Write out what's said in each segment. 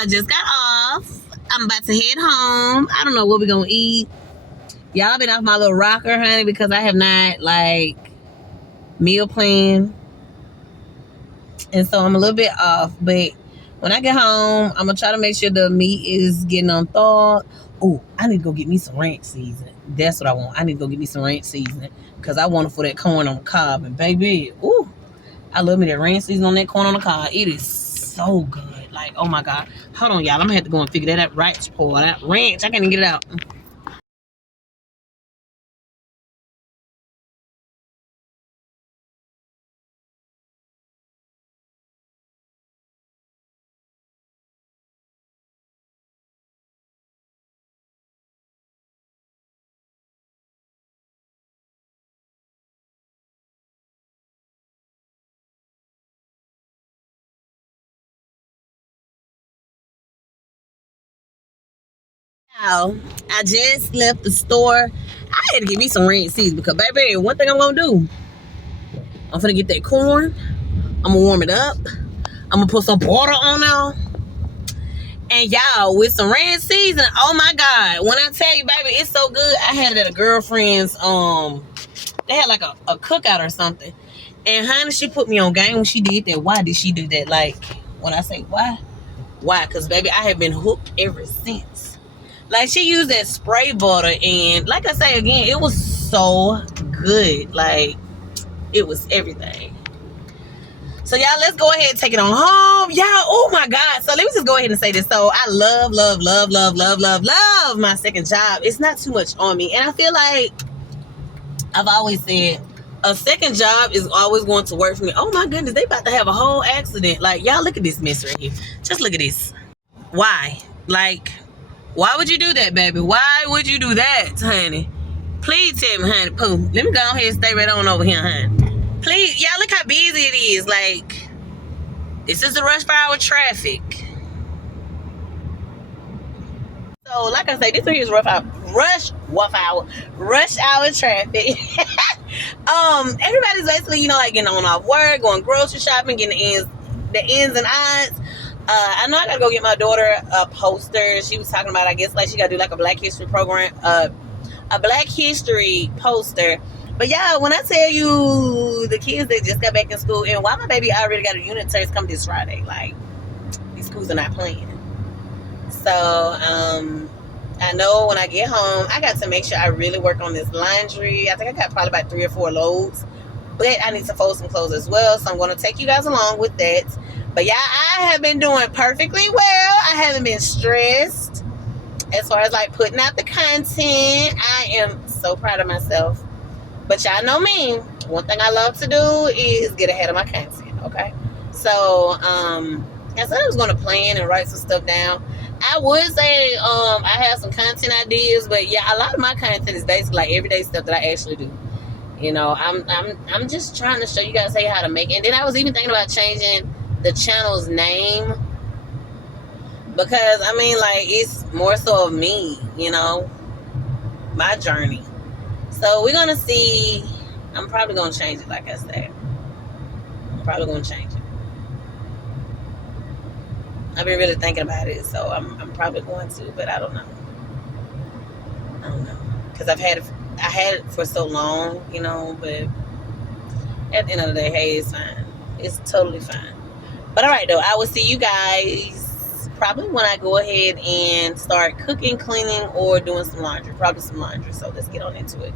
I just got off. I'm about to head home. I don't know what we're gonna eat. Y'all been off my little rocker, honey, because I have not meal plan. And so I'm a little bit off. But when I get home, I'm gonna try to make sure the meat is getting unthawed. Oh, I need to go get me some ranch seasoning. That's what I want. I need to go get me some ranch seasoning because I want it for that corn on the cob. And baby, ooh, I love me that ranch seasoning on that corn on the cob. It is so good. Like, oh my God. Hold on, y'all. I'm gonna have to go and figure that out. Ranch, pour that ranch. I can't even get it out. I just left the store. I had to get me some ranch seeds because, baby, one thing I'm gonna do, I'm gonna get that corn. I'm gonna warm it up. I'm gonna put some water on there. And y'all, with some ranch seasoning, oh my God. When I tell you, baby, it's so good. I had it at a girlfriend's, they had like a cookout or something. And honey, she put me on game when she did that. Why did she do that? Like, when I say why? Why? Because, baby, I have been hooked ever since. Like, she used that spray butter. And like I say again, it was so good. Like, it was everything. So, y'all, let's go ahead and take it on home. Y'all, oh, my God. So, let me just go ahead and say this. So, I love my second job. It's not too much on me. And I feel like I've always said a second job is always going to work for me. Oh, my goodness. They about to have a whole accident. Like, y'all, look at this mess right here. Just look at this. Why? Like, why would you do that, baby? Why would you do that, honey? Please tell me, honey. Pooh, let me go ahead and stay right on over here, honey. Please, y'all, look how busy it is. Like, this is the rush hour traffic. So, like I say, this here is rush hour traffic. Everybody's basically, like getting on off work, going grocery shopping, getting the ins and outs. I know I gotta go get my daughter a poster. She was talking about, I guess, like she gotta do like a Black History program, a Black History poster. But yeah, when I tell you the kids that just got back in school, and why my baby already got a unit test come this Friday, like these schools are not playing. So I know when I get home, I got to make sure I really work on this laundry. I think I got probably about 3 or 4 loads, but I need to fold some clothes as well. So I'm going to take you guys along with that. But yeah, I have been doing perfectly well. I haven't been stressed as far as like putting out the content. I am so proud of myself. But y'all know me. One thing I love to do is get ahead of my content, okay? So, I said I was going to plan and write some stuff down. I would say I have some content ideas, but yeah, a lot of my content is basically like everyday stuff that I actually do. I'm just trying to show you guys how to make it. And then I was even thinking about changing the channel's name because, it's more so of me, my journey. So we're going to see. I'm probably going to change it, like I said. I'm probably going to change it. I've been really thinking about it, so I'm probably going to, but I don't know. Because I had it for so long, but at the end of the day, hey, it's fine. It's totally fine. But all right, though, I will see you guys probably when I go ahead and start cooking, cleaning, or doing some laundry. Probably some laundry, so let's get on into it.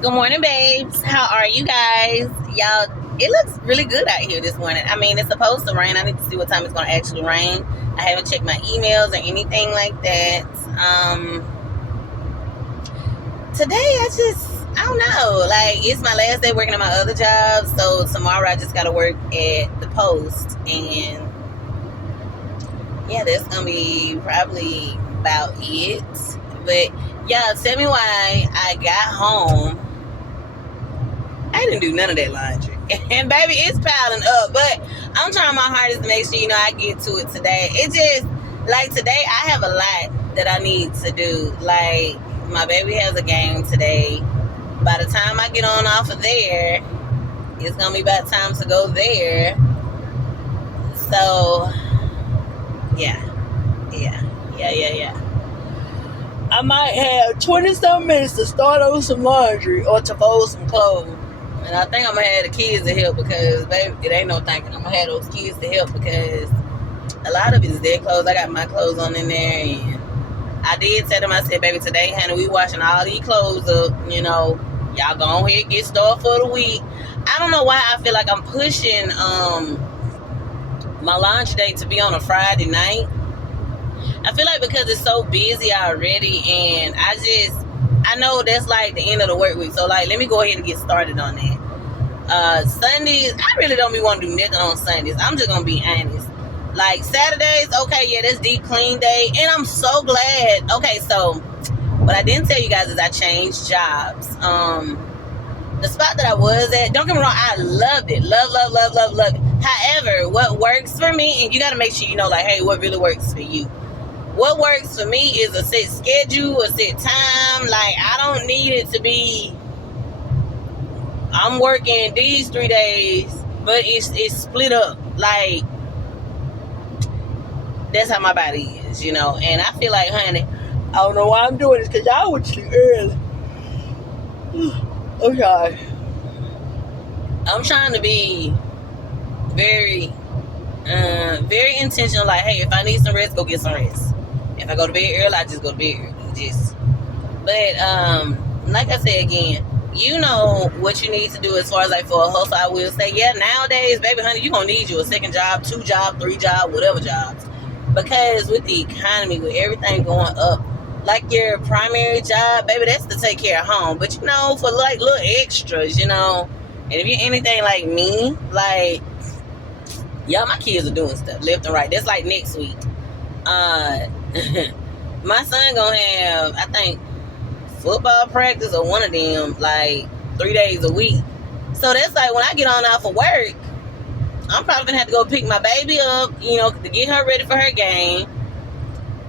Good morning, babes. How are you guys? Y'all, it looks really good out here this morning. I mean, it's supposed to rain. I need to see what time it's going to actually rain. I haven't checked my emails or anything like that. Today, I don't know. Like, it's my last day working at my other job. So tomorrow, I just got to work at the Post. And yeah, that's going to be probably about it. But y'all, tell me why I got home. I didn't do none of that laundry. And baby, it's piling up. But I'm trying my hardest to make sure, I get to it today. It just, like today, I have a lot that I need to do. Like, my baby has a game today. By the time I get on off of there, it's going to be about time to go there. So, yeah. I might have 20-some minutes to start on some laundry or to fold some clothes. And I think I'm going to have the kids to help because, baby, it ain't no thinking. I'm going to have those kids to help because a lot of it is their clothes. I got my clothes on in there. And I did tell them, I said, baby, today, honey, we washing all these clothes up. Y'all go ahead and get started for the week. I don't know why I feel like I'm pushing my laundry day to be on a Friday night. I feel like because it's so busy already, and I know that's like the end of the work week. So, like, let me go ahead and get started on that. Sundays, I really don't be want to do nothing on Sundays. I'm just going to be honest. Like, Saturdays, okay, yeah, that's deep clean day. And I'm so glad. Okay, so what I didn't tell you guys is I changed jobs. The spot that I was at, don't get me wrong, I loved it. Love it. However, what works for me, and you got to make sure you know, like, hey, what really works for you. What works for me is a set schedule, a set time. Like, I don't need it to be, I'm working these 3 days, but it's split up. Like, that's how my body is, And I feel like, honey, I don't know why I'm doing this because y'all would sleep early. I'm sorry. I'm trying to be very intentional. Like, hey, if I need some rest, go get some rest. If I go to bed early, I just go to bed early. But like I said again, you know what you need to do as far as like for a hustle. I will say, yeah, nowadays, baby, honey, you're gonna need you a second job, 2 jobs, 3 jobs, whatever jobs. Because with the economy, with everything going up, like your primary job, baby, that's to take care of home. But for like little extras, and if you're anything like me, like, y'all, my kids are doing stuff left and right. That's like next week. My son gonna have, I think, football practice or one of them like 3 days a week. So that's like when I get on out for work, I'm probably gonna have to go pick my baby up, to get her ready for her game,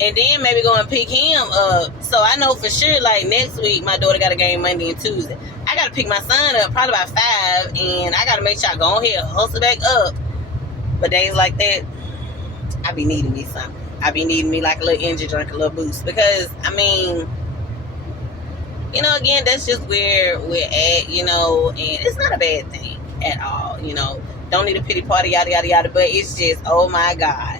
and then maybe go and pick him up. So I know for sure, like next week, my daughter got a game Monday and Tuesday. I gotta pick my son up probably about 5, and I gotta make sure I go ahead and hustle back up. But days like that, I be needing me something. I be needing me like a little energy drink, a little boost. Because, again, that's just where we're at, and it's not a bad thing at all, Don't need a pity party, yada, yada, yada. But it's just, oh, my God.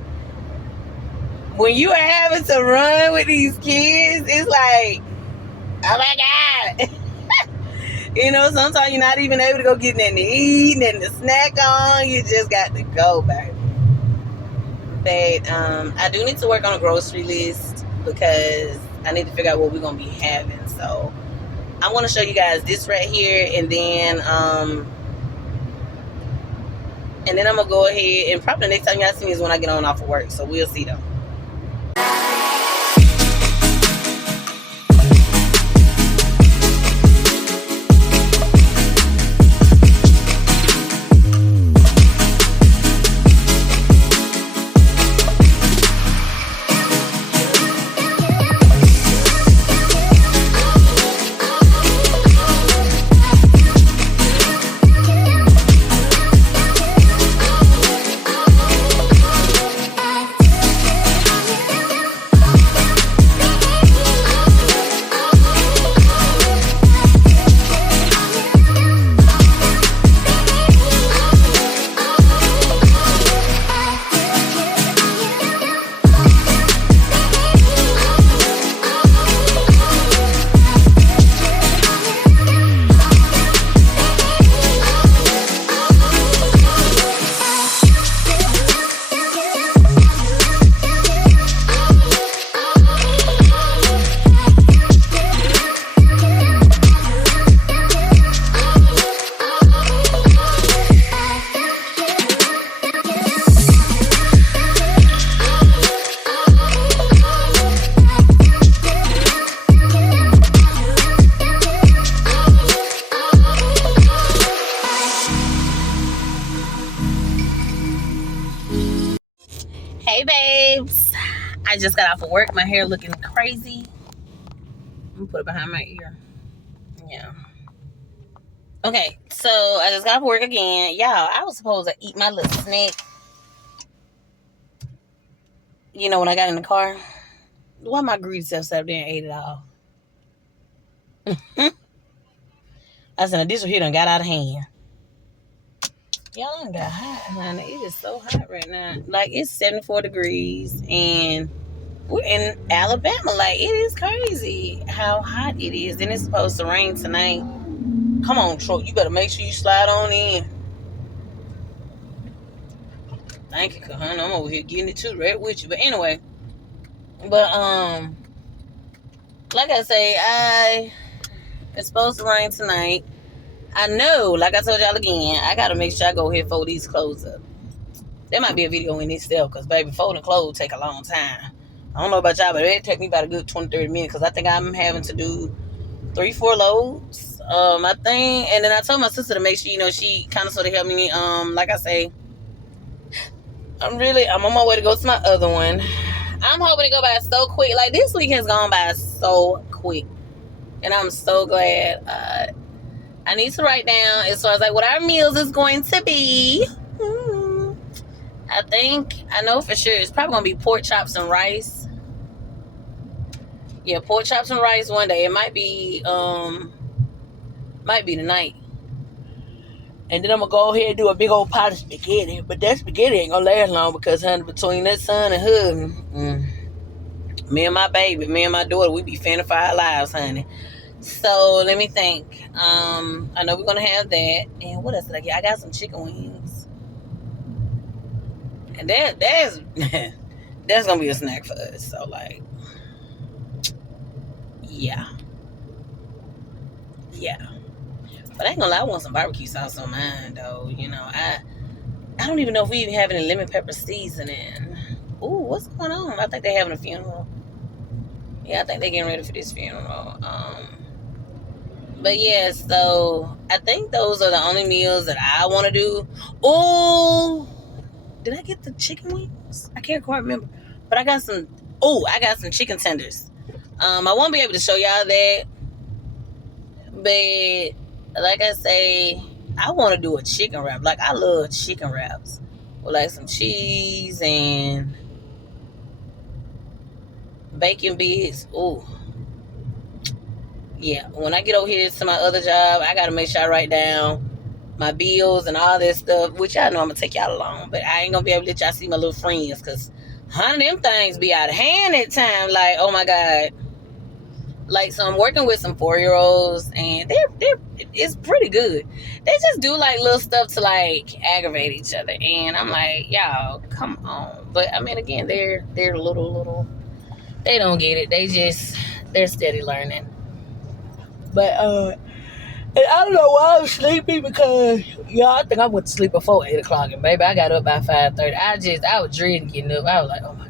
When you are having to run with these kids, it's like, oh, my God. Sometimes you're not even able to go get nothing to eat, nothing to snack on. You just got to go, baby. But I do need to work on a grocery list because I need to figure out what we're going to be having. So I want to show you guys this right here, and then I'm going to go ahead, and probably the next time y'all see me is when I get on off of work. So we'll see though. I just got off of work. My hair looking crazy. I'm gonna put it behind my ear. Yeah. Okay, so I just got off work again. Y'all, I was supposed to eat my little snack. You know, when I got in the car. Why my greedy self sat there and ate it all? I said, this one here done got out of hand. Y'all done got hot, honey. It is so hot right now. Like, it's 74 degrees, and we're in Alabama. Like, it is crazy how hot it is. Then it's supposed to rain tonight. Come on, Troy. You better make sure you slide on in. Thank you, honey. I'm over here getting it too right with you. But anyway. But, like I say, it's supposed to rain tonight. I know, like I told y'all again, I gotta make sure I go ahead and fold these clothes up. There might be a video in itself, because baby, folding clothes take a long time. I don't know about y'all, but it take me about a good 20-30 minutes, because I think I'm having to do 3-4 loads. I think, and then I told my sister to make sure, you know, she kind of sort of helped me. Like I say, I'm on my way to go to my other one. I'm hoping to go by so quick. Like, this week has gone by so quick, and I'm so glad. I need to write down as far as like what our meals is going to be. I know for sure it's probably gonna be pork chops and rice. Yeah, pork chops and rice one day. It might be tonight. And then I'm gonna go ahead and do a big old pot of spaghetti. But that spaghetti ain't gonna last long, because honey, between that son and her, me and my baby, me and my daughter, we be fending for our lives, honey. So let me think. I know we're gonna have that. And what else did I get? I got some chicken wings. And that's that's gonna be a snack for us. So like, yeah. But I ain't gonna lie, I want some barbecue sauce on mine though. You know, I don't even know if we even have any lemon pepper seasoning. Ooh, what's going on? I think they're having a funeral. Yeah, I think they're getting ready for this funeral. But yeah, so I think those are the only meals that I want to do. Oh, did I get the chicken wings? I can't quite remember. But I got some chicken tenders. I won't be able to show y'all that. But like I say, I want to do a chicken wrap. Like, I love chicken wraps with like some cheese and bacon bits. Ooh. Yeah, when I get over here to my other job, I got to make sure I write down my bills and all this stuff, which I know I'm going to take y'all along. But I ain't going to be able to let y'all see my little friends, because honey, them things be out of hand at times. Like, oh my God. Like, so I'm working with some 4-year-olds, and it's pretty good. They just do like little stuff to like aggravate each other. And I'm like, y'all, come on. But I mean, again, they're little, they don't get it. They're steady learning. But, and I don't know why I was sleepy, because, I think I went to sleep before 8 o'clock. And baby, I got up by 5:30. I was dreading getting up. I was like, oh my God.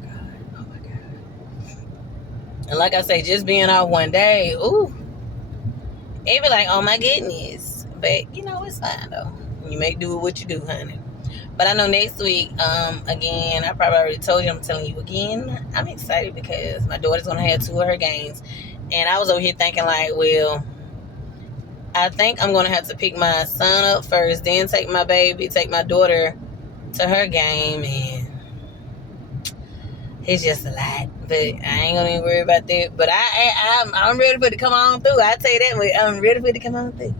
And like I say, just being out one day, ooh, it be like, oh my goodness. But, it's fine though. You make do with what you do, honey. But I know next week, again, I probably already told you, I'm telling you again, I'm excited because my daughter's going to have 2 of her games. And I was over here thinking like, well, I think I'm going to have to pick my son up first, then take my daughter to her game. And it's just a lot. But I ain't going to even worry about that. But I'm ready for it to come on through. I tell you that, I'm ready for it to come on through.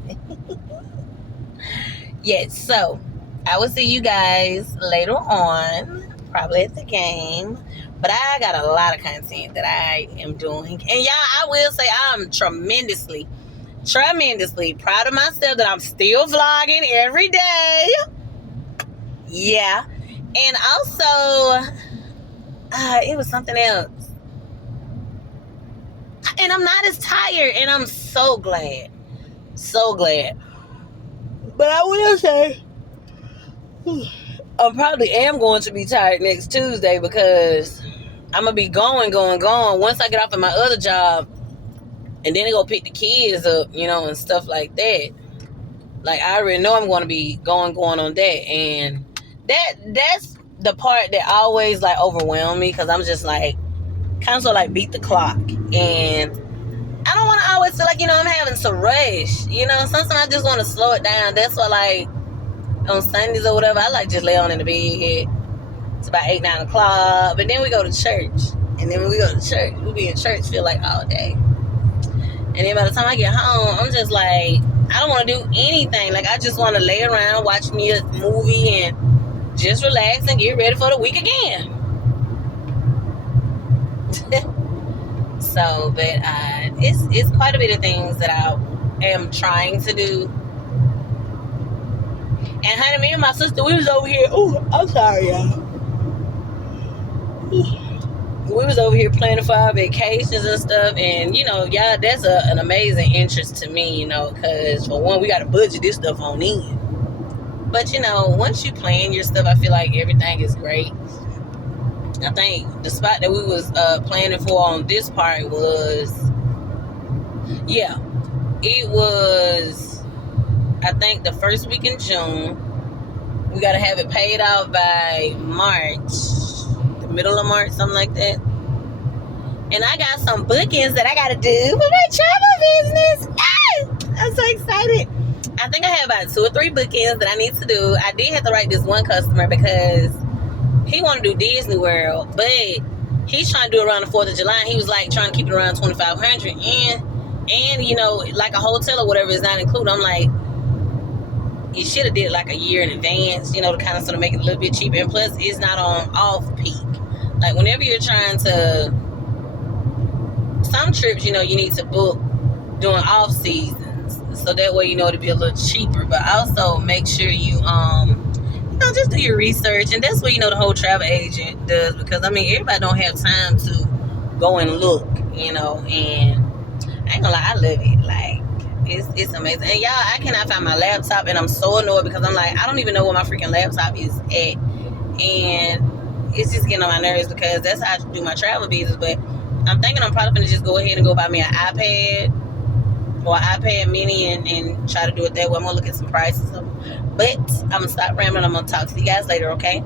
Yes, so I will see you guys later on, probably at the game. But I got a lot of content that I am doing. And y'all, I will say I'm tremendously proud of myself that I'm still vlogging every day. Yeah. And also, it was something else. And I'm not as tired, and I'm so glad. So glad. But I will say, I probably am going to be tired next Tuesday, because I'm going to be going. Once I get off of my other job, and then I go pick the kids up, and stuff like that. Like, I already know I'm going to be going on that. And that's the part that always, like, overwhelmed me, because I'm just like, kind of sort of like beat the clock. And I don't want to always feel like, I'm having to rush. Sometimes I just want to slow it down. That's why, like, on Sundays or whatever, I like just lay on in the bed. It's about 8, 9 o'clock. But then we go to church. And then when we go to church, we be in church feel like all day. And then by the time I get home, I'm just like, I don't want to do anything. Like, I just want to lay around, watch me a movie, and just relax and get ready for the week again. So, but it's quite a bit of things that I am trying to do. And honey, me and my sister, we was over here. Oh, I'm sorry, y'all. We was over here planning for our vacations and stuff. And, y'all, that's an amazing interest to me, because for one, we got to budget this stuff on in. But, once you plan your stuff, I feel like everything is great. I think the spot that we was planning for on this part was, it was, I think, the first week in June. We got to have it paid off by March, the middle of March, something like that. And I got some bookings that I got to do for my travel business. I'm so excited. I think I have about 2 or 3 bookings that I need to do. I did have to write this one customer because he wanted to do Disney World, but he's trying to do it around the 4th of July. He was like trying to keep it around $2,500, and like a hotel or whatever is not included. I'm like, you should have did it like a year in advance, to kind of sort of make it a little bit cheaper. And plus, it's not on off peak. Like whenever you're trying to, some trips, you need to book during off seasons, so that way it'll be a little cheaper. But also make sure you just do your research, and that's what the whole travel agent does, because everybody don't have time to go and look, and I ain't gonna lie, I love it. Like it's amazing. And y'all, I cannot find my laptop, and I'm so annoyed because I'm like, I don't even know where my freaking laptop is at, and it's just getting on my nerves because that's how I do my travel business. But I'm thinking I'm probably gonna just go ahead and go buy me an iPad or an iPad mini and try to do it that way. I'm gonna look at some prices. But I'm gonna stop rambling. I'm gonna talk to you guys later, okay?